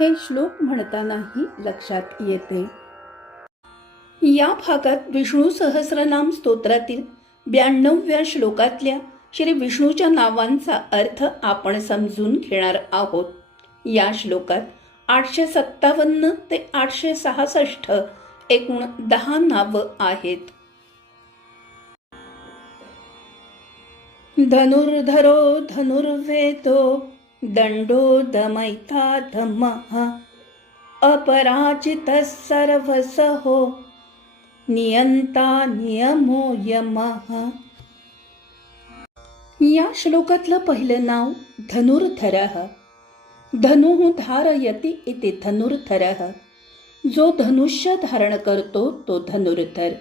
हे श्लोक म्हणतानाही लक्षात येते. या भागात विष्णू सहस्रनाम स्तोत्रातील ब्याण्णवव्या श्लोकातल्या श्री विष्णूच्या नावांचा अर्थ आपण समजून घेणार आहोत. या श्लोकात आठशे सत्तावन्न ते आठशे सहासष्ट एकूण दहा नावं आहेत. धनुर्धरो धनुर्वेदो दंडो दमैता धम्मः अपराजितः सर्वसहो नियंता नियमो यमः। या श्लोकातलं पहिलं नाव धनुर्धरः। धनुः धारयति इति धनुर्धरः। जो धनुष्य धारण करतो तो धनुर्धर।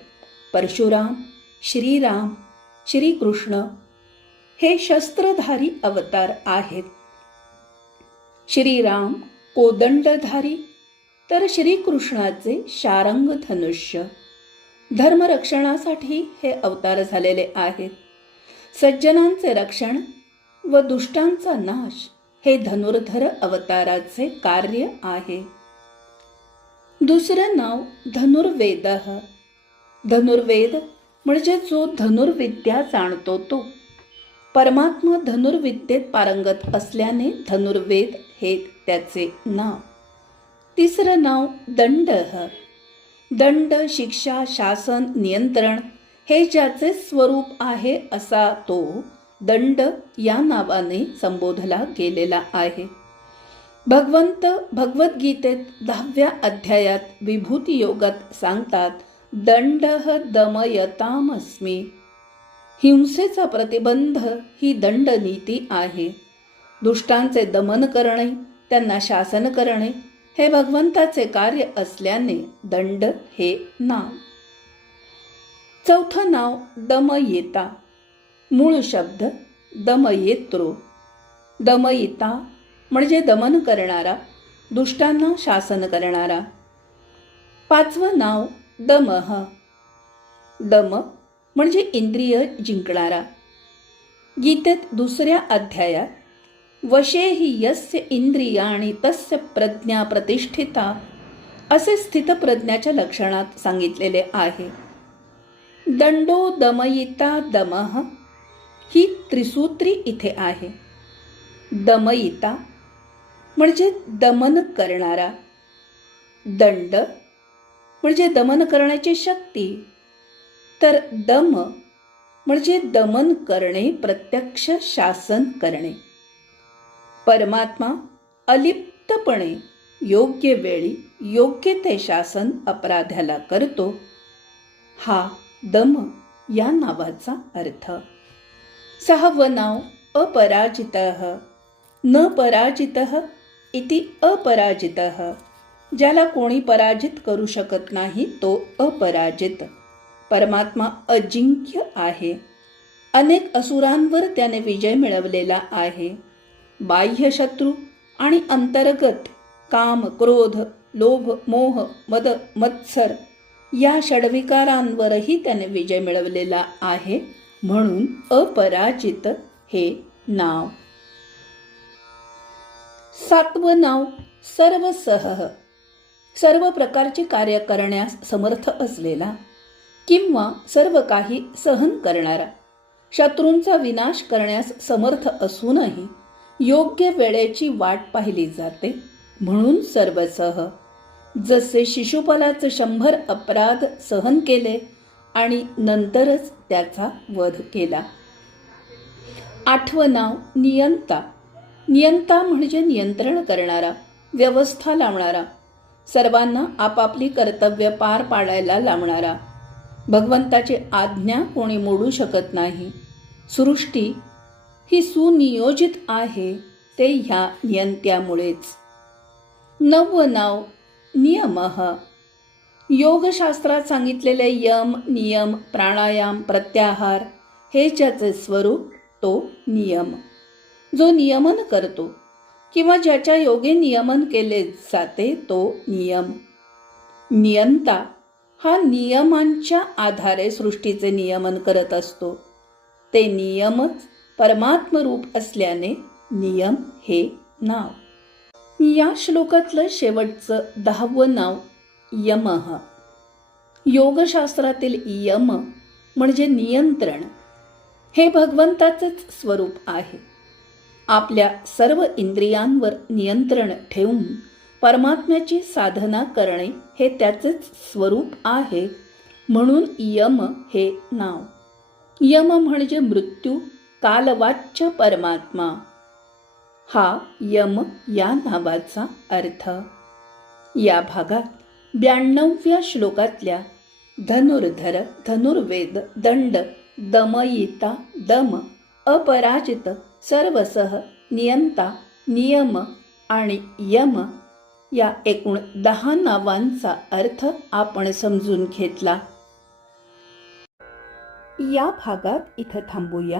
परशुराम श्रीराम श्रीकृष्ण हे शस्त्रधारी अवतार आहेत। श्रीराम कोदंडधारी तर श्रीकृष्णाचे शारंग धनुष्य. धर्मरक्षणासाठी हे अवतार झालेले आहेत. सज्जनांचे रक्षण व दुष्टांचा नाश हे धनुर्धर अवताराचे कार्य आहे. दुसरं नाव धनुर्वेद. धनुर्वेद म्हणजे जो धनुर्विद्या जाणतो तो. परमात्मा धनुर्विद्येत पारंगत असल्याने धनुर्वेद हे त्याचे नाव. तिसरं नाव दंड. दंड शिक्षा शासन नियंत्रण हे ज्याचे स्वरूप आहे असा तो दंड या नावाने संबोधला गेलेला आहे. भगवंत भगवद्गीतेत दहाव्या अध्यायात विभूती योगात सांगतात दंड दमयतामस्मी. हिंसेचा प्रतिबंध ही दंडनीती आहे. दुष्टांचे दमन करणे त्यांना शासन करणे हे भगवंताचे कार्य असल्याने दंड हे नाव चौथं नाव दमयेता. मूळ शब्द दमयेत्रो. दमयिता म्हणजे दमन करणारा दुष्टांना शासन करणारा. पाचवं नाव दमह दम म्हणजे इंद्रिय जिंकणारा. गीतेत दुसऱ्या अध्यायात वशे हि यस्य इंद्रियाणी तस्य प्रज्ञा प्रतिष्ठिता असे स्थितप्रज्ञाच्या लक्षणात सांगितलेले आहे. दंडो दमयिता दमः ही त्रिसूत्री इथे आहे. दमयिता म्हणजे दमन करणारा. दंड म्हणजे दमन करण्याची शक्ती. तर दम म्हणजे दमन करणे प्रत्यक्ष शासन करणे. परमात्मा अलिप्तपणे योग्य वेळी योग्य ते शासन अपराध्याला करतो हा दम या नावाचा अर्थ. सहावं नाव अपराजित न पराजित इति अपराजित. ज्याला कोणी पराजित करू शकत नाही तो अपराजित. परमात्मा अजिंक्य आहे. अनेक असुरांवर त्याने विजय मिळवलेला आहे. बाह्य शत्रू आणि अंतर्गत काम क्रोध लोभ मोह मद मत्सर या षडविकारांवरही त्याने विजय मिळवलेला आहे म्हणून अपराजित हे नाव. सातवं नाव सर्वसह. सर्व प्रकारचे कार्य करण्यास समर्थ असलेला किंवा सर्व काही सहन करणारा शत्रूंचा विनाश करण्यास समर्थ असूनही योग्य वेळेची वाट पाहिली जाते. म्हणून सर्वसह जसे शिशुपालाचे शंभर अपराध सहन केले आणि नंतरच त्याचा वध केला. आठवं नाव नियंता. नियंता म्हणजे नियंत्रण करणारा व्यवस्था लावणारा सर्वांना आपापली कर्तव्य पार पाडायला लावणारा. भगवंताची आज्ञा कोणी मोडू शकत नाही. सृष्टी ही सुनियोजित आहे ते ह्या नियंत्यामुळेच. नव नाव नियम. योगशास्त्रात सांगितलेले यम नियम प्राणायाम प्रत्याहार हे ज्याचे स्वरूप तो नियम. जो नियमन करतो किंवा ज्याच्या योगे नियमन केले जाते तो नियम. नियंता हा नियमांच्या आधारे सृष्टीचे नियमन करत असतो. ते नियमच परमात्मरूप असल्याने नियम हे नाव. या श्लोकातलं शेवटचं दहावं नाव यमः. योगशास्त्रातील यम म्हणजे नियंत्रण. हे भगवंताचेच स्वरूप आहे. आपल्या सर्व इंद्रियांवर नियंत्रण ठेवून परमात्म्याची साधना करणे हे त्याचेच स्वरूप आहे म्हणून यम हे नाव. यम म्हणजे मृत्यू कालवाच्य परमात्मा. हा यम या नावाचा अर्थ. या भागात ब्याण्णव्या श्लोकातल्या धनुर्धर धनुर्वेद दंड दमयिता दम अपराजित सर्वसह नियंता नियम आणि यम या एकूण दहा नावांचा अर्थ आपण समजून घेतला. या भागात इथं थांबूया.